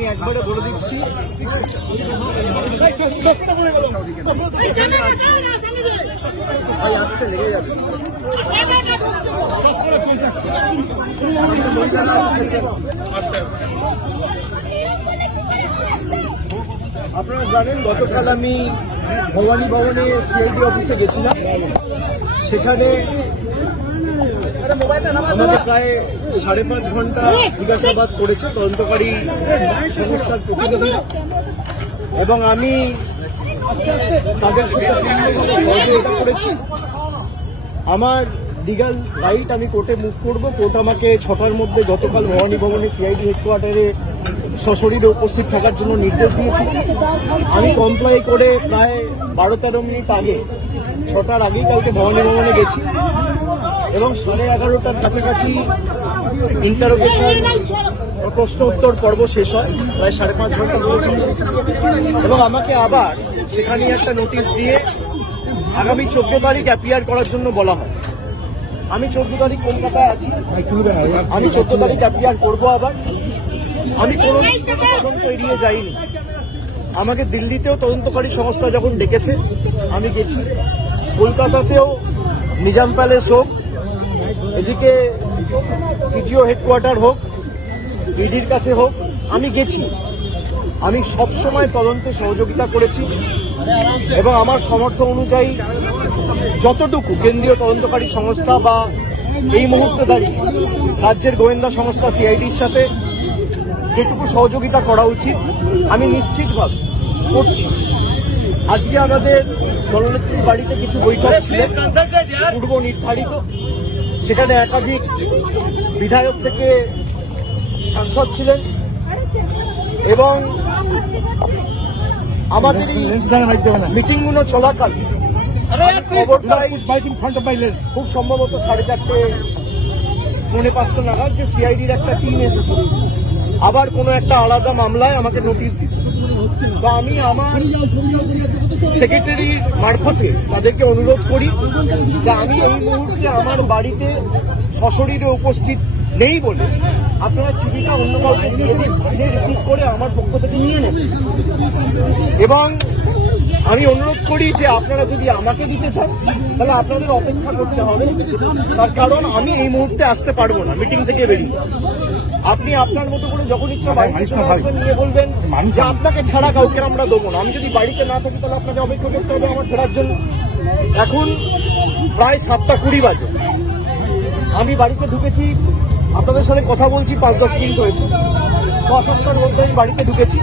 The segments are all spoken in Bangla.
আমি একবারে বলে দিচ্ছি, ভাই আসতে লেগে যাবে। আপনারা জানেন গতকাল আমি ভবানী ভবনে সিআইডি অফিসে গেছিলাম। সেখানে আমাকে প্রায় 5.5 ঘন্টা জিজ্ঞাসাবাদ করেছে তদন্তকারী সংস্থার প্রতিনিধি, এবং আমি তাদের সাথে সহযোগিতা করেছি। আমার লিগ্যাল রাইট, আমি কোর্টে মুভ করবো। কোর্ট আমাকে 6টার মধ্যে গতকাল ভবানী ভবনে সিআইডি হেডকোয়ার্টারে সশরীরে উপস্থিত থাকার জন্য নির্দেশ দিয়েছি। আমি কমপ্লাই করে প্রায় 12-13 মিনিট আগে, 6টার আগেই কালকে ভবানী ভবনে গেছি, এবং 11:30টার কাছাকাছি ইন্টারোগেশন প্রশ্ন উত্তর পর্ব শেষ হয়, প্রায় 5.5 ঘন্টা বলেছি। এবং আমাকে আবার সেখানে একটা নোটিশ দিয়ে আগামী 14 তারিখ অ্যাপিয়ার করার জন্য বলা হয়। আমি 14 তারিখ কলকাতায় আছি, আমি 14 তারিখ অ্যাপিয়ার করবো আবার। আমি কোনো তদন্ত এড়িয়ে যাইনি। আমাকে দিল্লিতেও তদন্তকারী সংস্থা যখন ডেকেছে আমি গেছি, কলকাতাতেও নিজাম প্যালেস হোক, এদিকে সিজিও হেডকোয়ার্টার হোক, ইডির কাছে হোক, আমি গেছি। আমি সবসময় তদন্তে সহযোগিতা করেছি, এবং আমার সামর্থ্য অনুযায়ী যতটুকু কেন্দ্রীয় তদন্তকারী সংস্থা বা এই মুহূর্তে দাঁড়িয়ে রাজ্যের গোয়েন্দা সংস্থা সিআইডির সাথে যেটুকু সহযোগিতা করা উচিত আমি নিশ্চিতভাবে করছি। আজকে আমাদের দলনেত্রীর বাড়িতে কিছু বৈঠক ছিল পূর্ব নির্ধারিত, সেখানে একাধিক বিধায়ক থেকে সাংসদ ছিলেন, এবং আমাদের মিটিংগুলো চলাকালীন খুব সম্ভবত 4:30 নাগাদ যে সিআইডির একটা টিম এসেছে আবার কোনো একটা আলাদা মামলায় আমাকে নোটিশ দিত। তো আমি আমার সেক্রেটারির মারফতে তাদেরকে অনুরোধ করি যে আমি এই মুহূর্তে আমার বাড়িতে সশরীরে উপস্থিত নেই বলে আপনারা চিঠিটা অন্য কাউকে দিয়ে দিন, সে রিসিভ করে আমার পক্ষ থেকে নিয়ে নেন। এবং আমি অনুরোধ করি যে আপনারা যদি আমাকে দিতে চান তাহলে আপনাদের অপেক্ষা করতে হবে, তার কারণ আমি এই মুহূর্তে আসতে পারবো না মিটিং থেকে বেরিয়ে। আপনি আপনার মতো করে যখন ইচ্ছা নিয়ে বলবেন যে আপনাকে ছাড়া কাউকে আমরা দেবো না। আমি যদি বাড়িতে না থাকি তাহলে আপনাকে অপেক্ষা করতে হবে আমার ফেরার জন্য। এখন প্রায় 7:20 বাজে, আমি বাড়িতে ঢুকেছি, আপনাদের সাথে কথা বলছি 5-10 মিনিট হয়েছে। 6-7টার মধ্যে আমি বাড়িতে ঢুকেছি।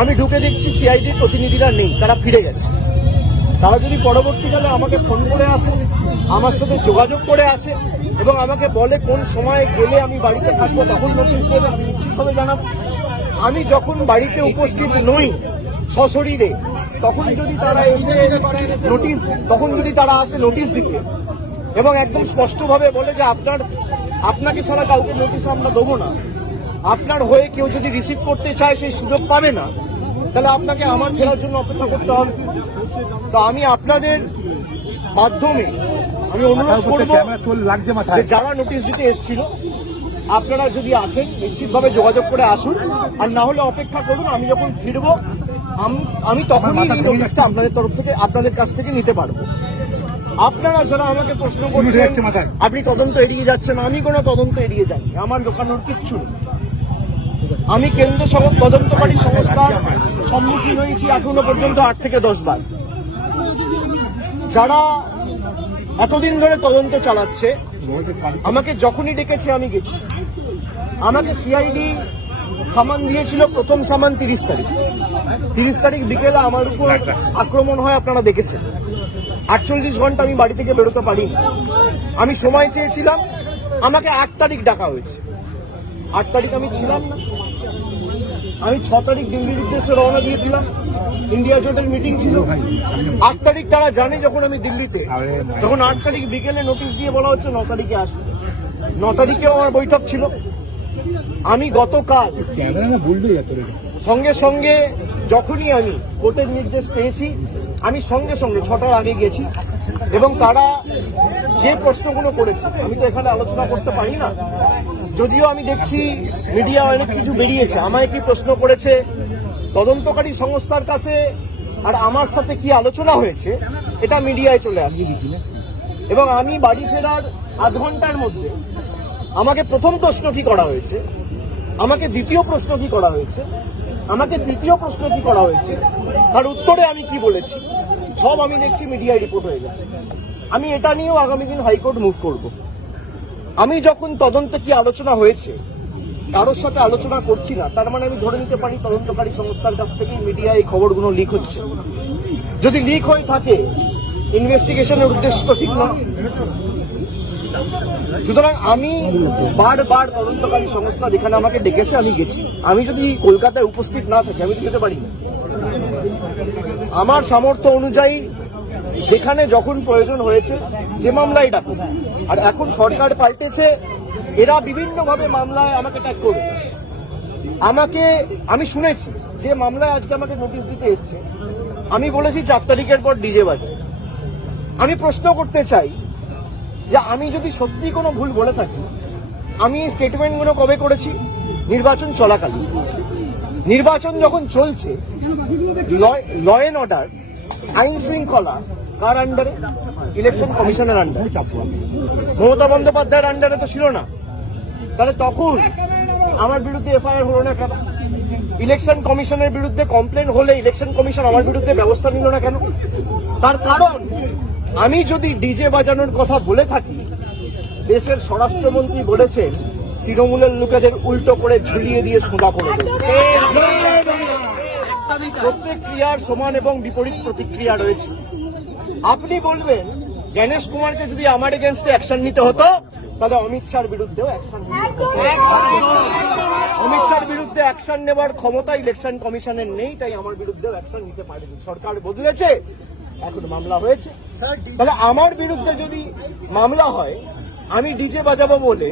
আমি ঢুকে দেখছি সিআইডির প্রতিনিধিরা নেই, তারা ফিরে গেছে। তারা যদি পরবর্তীকালে আমাকে ফোন করে আসে, আমার সাথে যোগাযোগ করে আসে এবং আমাকে বলে কোন সময় গেলে আমি বাড়িতে থাকবো, তখন নোটিশ দেবে, আমি নিশ্চিতভাবে জানাবো। আমি যখন বাড়িতে উপস্থিত নই সশরীরে, তখন যদি তারা এসে নোটিশ, তখন যদি তারা আসে নোটিশ দিতে এবং একদম স্পষ্টভাবে বলে যে আপনাকে ছাড়া কাউকে নোটিশ আমরা দেবো না, আপনার হয়ে কেউ যদি রিসিভ করতে চায় সেই সুযোগ পাবে না, তাহলে আপনাকে আমার ফেরার জন্য অপেক্ষা করতে হবে। তো আমি আপনাদের মাধ্যমে আমি অনুরোধ করব যে যারা নোটিশ দিতে এসেছিল আপনারা যদি আসেন নিশ্চিতভাবে যোগাযোগ করে আসুন, আর না হলে অপেক্ষা করুন। আমি যখন ফিরবো আমি তখনই এই নোটিশটা আপনাদের তরফ থেকে আপনাদের কাছ থেকে নিতে পারবো। আপনারা যারা আমাকে প্রশ্ন করছেন আপনি তদন্ত এড়িয়ে যাচ্ছেন, আমি কোনো তদন্ত এড়িয়ে যাইনি, আমার দোকানোর কিচ্ছু নেই। আমি কেন্দ্র তদন্তকারী সংস্থার সম্মুখীন হয়েছি এখনো পর্যন্ত 8 থেকে 10 বার। যারা এতদিন ধরে তদন্ত চালাচ্ছে আমাকে যখনই ডেকেছে আমি গেছি। আমাকে সিআইডি সামান দিয়েছিল, প্রথম সামান 30 তারিখ। 30 তারিখ বিকেলে আমার উপর আক্রমণ হয়, আপনারা দেখেছেন। 48 ঘন্টা আমি বাড়ি থেকে বেরোতে পারিনি। আমি সময় চেয়েছিলাম, আমাকে 8 তারিখ ডাকা হয়েছে। 8 তারিখ আমি ছিলাম না। আমি 6 তারিখ দিল্লির উদ্দেশ্যে রওনা দিয়েছিলাম, ইন্ডিয়া জোটের মিটিং ছিল। 8 তারিখ তারা জানে যখন আমি দিল্লিতে, তখন 8 তারিখ বিকেলে নোটিশ দিয়ে বলা হচ্ছে 9 তারিখে আসুন। 9 তারিখেও আমার বৈঠক ছিল। আমি গতকাল সঙ্গে সঙ্গে যখনই আমি কোর্টের নির্দেশ পেয়েছি আমি সঙ্গে সঙ্গে 6টার আগে গেছি, এবং তারা যে প্রশ্নগুলো করেছে আমি তো এখানে আলোচনা করতে পারি না, যদিও আমি দেখছি মিডিয়া অনেক কিছু বেরিয়েছে, আমায় কি প্রশ্ন করেছে তদন্তকারী সংস্থার কাছে আর আমার সাথে কি আলোচনা হয়েছে এটা মিডিয়ায় চলে আসছে। এবং আমি বাড়ি ফেরার আধ ঘন্টার মধ্যে আমাকে প্রথম প্রশ্ন কি করা হয়েছে, আমাকে দ্বিতীয় প্রশ্ন কি করা হয়েছে, আমাকে তৃতীয় প্রশ্ন কি করা হয়েছে, তার উত্তরে আমি কি বলেছি সব আমি দেখছি মিডিয়ায় রিপোর্ট হয়ে গেছে। আমি এটা নিয়েও আগামী দিন হাইকোর্ট মুভ করব। আমি যখন তদন্তে কি আলোচনা হয়েছে কারোর সাথে আলোচনা করছি না, তার মানে আমি ধরে নিতে পারি তদন্তকারী সংস্থার কাছ থেকেই মিডিয়ায় এই খবরগুলো লিক হচ্ছে। যদি লিক হয়ে থাকে ইনভেস্টিগেশনের উদ্দেশ্য তো ঠিক না। সুতরাং আমি বারবার তদন্তকারী সংস্থা যেখানে আমাকে ডেকেছে আমি গেছি। আমি যদি কলকাতায় উপস্থিত না থাকি আমি তো যেতে পারি না। আমার সামর্থ্য অনুযায়ী যেখানে যখন প্রয়োজন হয়েছে যে মামলায় ডাকো। আর এখন সরকার পাল্টেছে, এরা বিভিন্নভাবে মামলায় আমাকে ট্যাগ করে। আমি শুনেছি যে মামলায় আজকে আমাকে নোটিশ দিতে এসছে, আমি বলেছি 4 তারিখের পর ডিজে বাজে। আমি প্রশ্ন করতে চাই যে আমি যদি সত্যি কোনো ভুল বলে থাকি, আমি এই স্টেটমেন্টগুলো কবে করেছি? নির্বাচন চলাকালীন। নির্বাচন যখন চলছে, ল এন্ড অর্ডার, আইন শৃঙ্খলা কার আন্ডারে? ইলেকশন কমিশনের আন্ডারে। মমতা বন্দ্যোপাধ্যায়ের আন্ডারে তো ছিল না। তাহলে তখন আমার বিরুদ্ধে এফআইআর হলো না কেন? ইলেকশন কমিশনের বিরুদ্ধে কমপ্লেন হলে ইলেকশন কমিশন আমার বিরুদ্ধে ব্যবস্থা নিল না কেন? তার কারণ আমি যদি ডিজে বাজানোর কথা বলে থাকি, দেশের স্বরাষ্ট্রমন্ত্রী বলেছেন তৃণমূলের লোকেদের উল্টো করে ঝুলিয়ে দিয়ে সোজা করে দেবে। প্রত্যেক ক্রিয়ার সমান এবং বিপরীত প্রতিক্রিয়া রয়েছে। আপনি বলবেন জ্ঞানেশ কুমারকে যদি আমার এগেনস্টে অ্যাকশন নিতে হতো তাহলে অমিত শাহর বিরুদ্ধেও অ্যাকশন নিতে হতো। অমিত শাহর বিরুদ্ধে অ্যাকশন নেবার ক্ষমতা ইলেকশন কমিশনের নেই, তাই আমার বিরুদ্ধেও অ্যাকশন নিতে পারেনি। সরকার বদলেছে, এখন মামলা হয়েছে। তাহলে আমার বিরুদ্ধে যদি মামলা হয় আমি ডিজে বাজাবো বলে,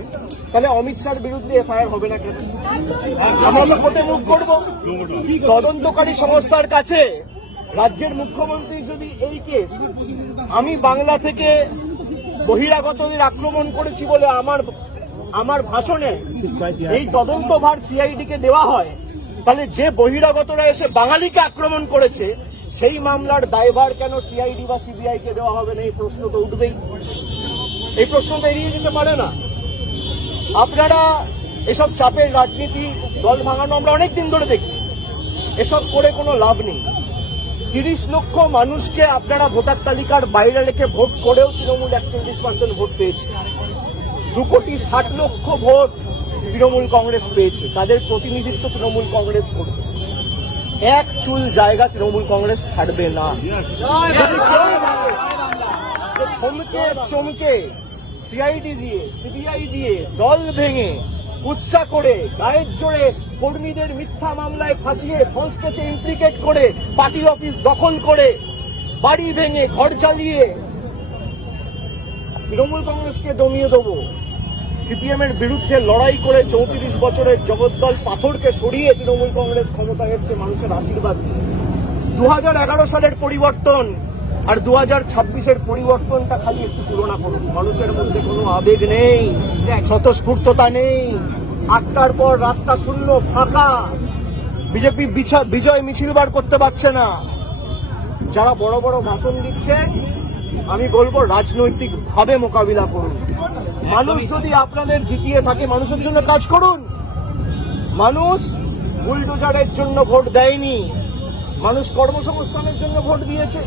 তাহলে অমিত শাহর বিরুদ্ধে এফআইআর হবে না কেন? আমরা তো কোর্টে মুভ করবো। তদন্তকারী সংস্থার কাছে রাজ্যের মুখ্যমন্ত্রী যদি এই কেস আমি বাংলা থেকে বহিরাগতদের আক্রমণ করেছি বলে আমার ভাষণে এই তদন্তভার সিআইডিকে দেওয়া হয়, তাহলে যে বহিরাগতরা এসে বাঙালিকে আক্রমণ করেছে সেই মামলার দায়ভার কেন সিআইডি বা সিবিআই কে দেওয়া হবে না? এই প্রশ্ন তো উঠবেই। এই প্রশ্ন তো এড়িয়ে যেতে পারে না। আপনারা এসব চাপের রাজনীতি, দল ভাঙানো আমরা অনেকদিন ধরে দেখছি। এসব করে কোনো লাভ নেই। 30 লক্ষ মানুষকে আপনারা ভোটার তালিকার বাইরে রেখে ভোট করেও তৃণমূল 41% ভোট পেয়েছে। 2,60,00,000 ভোট তৃণমূল কংগ্রেস পেয়েছে। তাদের প্রতিনিধিত্ব তৃণমূল কংগ্রেস করবে। এক চুল জায়গা তৃণমূল কংগ্রেস ছাড়বে না। থমকে চমকে সিআইডি দিয়ে, সিবিআই দিয়ে, দল ভেঙে, উৎসাহ করে, গায়ের জোরে কর্মীদের মিথ্যা মামলায় ফাঁসিয়ে ফলস কেসে ইমপ্লিকেট করে, পার্টি অফিস দখল করে, বাড়ি ভেঙে, ঘর জ্বালিয়ে তৃণমূল কংগ্রেসকে দমিয়ে দেবো। সিপিএম এর বিরুদ্ধে লড়াই করে 34 বছরের জগদ্দল পাথরকে সরিয়ে তৃণমূল কংগ্রেস ক্ষমতায় এসছে মানুষের আশীর্বাদ। 2011 সালের পরিবর্তন আর 2026-এর পরিবর্তনটা খালি একটু তুলনা করুন। মানুষের মধ্যে কোনো আবেগ নেই, স্বতঃস্ফূর্ততা নেই। 8টার পর রাস্তা শূন্য, ফাঁকা। বিজেপি বিজয় মিছিল বার করতে পারছে না। যারা বড় বড় ভাষণ দিচ্ছে, আমি বলবো রাজনৈতিক ভাবে মোকাবিলা করুন। মানুষ যদি আপনাদের জিতিয়ে থাকে, মানুষের জন্য কাজ করুন। মানুষ বুলডোজারের জন্য ভোট দেয়নি, মানুষ কর্মসংস্থানের জন্য ভোট দিয়েছে,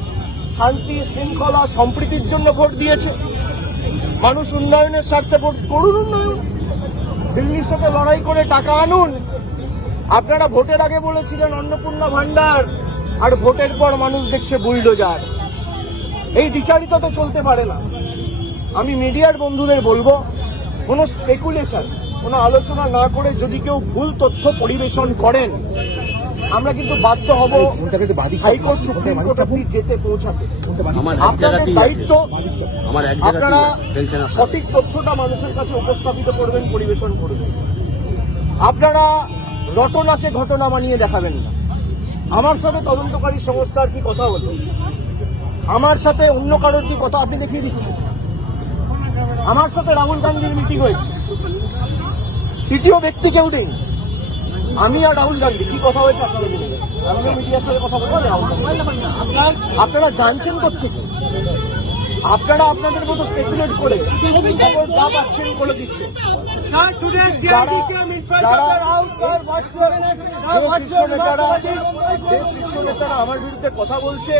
শান্তি শৃঙ্খলা সম্প্রীতির জন্য ভোট দিয়েছে। মানুষ উন্নয়নের স্বার্থে ভোট করুন। উন্নয়ন, দিল্লির সাথে লড়াই করে টাকা আনুন। আপনারা ভোটের আগে বলেছিলেন অন্নপূর্ণা ভান্ডার, আর ভোটের পর মানুষ দেখছে বুলডোজার। এই বিচারিত তো চলতে পারে না। আমি মিডিয়ার বন্ধুদের বলবো, কোনো স্পেকুলেশন, কোনো আলোচনা না করে যদি কেউ ভুল তথ্য পরিবেশন করেন, আমরা কিন্তু বাধ্য হব হাইকোর্ট সুপ্রিম কোর্ট অবধি যেতে পৌঁছাতে। আপনাদের দায়িত্ব, আপনারা সঠিক তথ্যটা মানুষের কাছে উপস্থাপিত করবেন, পরিবেশন করবেন। আপনারা রটনাকে ঘটনা বানিয়ে দেখাবেন না। আমার সাথে তদন্তকারী সংস্থার কি কথা হলো, আমার সাথে অন্য কারোর কি কথা আপনি দেখিয়ে দিচ্ছেন। আমার সাথে রাহুল গান্ধীর মিটিং হয়েছে, তৃতীয় ব্যক্তি কেউ নেই। আমি আর রাহুল গান্ধী কি কথা হয়েছে আপনারা বলবেন? আমিও মিডিয়ার সাথে কথা বলবো। আপনারা জানছেন কোথেকে? আপনারা আপনাদের মতো স্পেকুলেট করে খবর যা পাচ্ছেন বলে দিচ্ছেন। শীর্ষ নেতারা আমার বিরুদ্ধে কথা বলছে,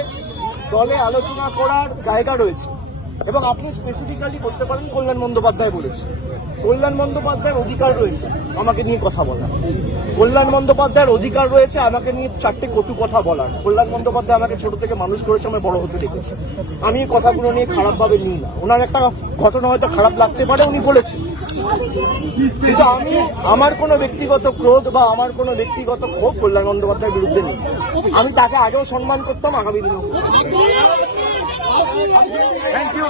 দলে আলোচনা করার জায়গা রয়েছে এবং আপনি স্পেসিফিক্যালি করতে পারেন কল্যাণ বন্দ্যোপাধ্যায় বলেছে। কল্যাণ বন্দ্যোপাধ্যায়ের অধিকার রয়েছে আমাকে নিয়ে কথা বলার। কল্যাণ বন্দ্যোপাধ্যায়ের অধিকার রয়েছে আমাকে নিয়ে চারটে কটু কথা বলার। কল্যাণ বন্দ্যোপাধ্যায় আমাকে ছোট থেকে মানুষ করেছে, আমার বড় হতে দেখেছে। আমি এই কথাগুলো নিয়ে খারাপভাবে নিই না। ওনার একটা ঘটনা হয়তো খারাপ লাগতে পারে, উনি বলেছেন, কিন্তু আমি আমার কোনো ব্যক্তিগত ক্রোধ বা আমার কোনো ব্যক্তিগত ক্ষোভ কল্যাণ বন্দ্যোপাধ্যায়ের বিরুদ্ধে নেই। আমি তাকে আগেও সম্মান করতাম, আগামী দিনেও। Thank you.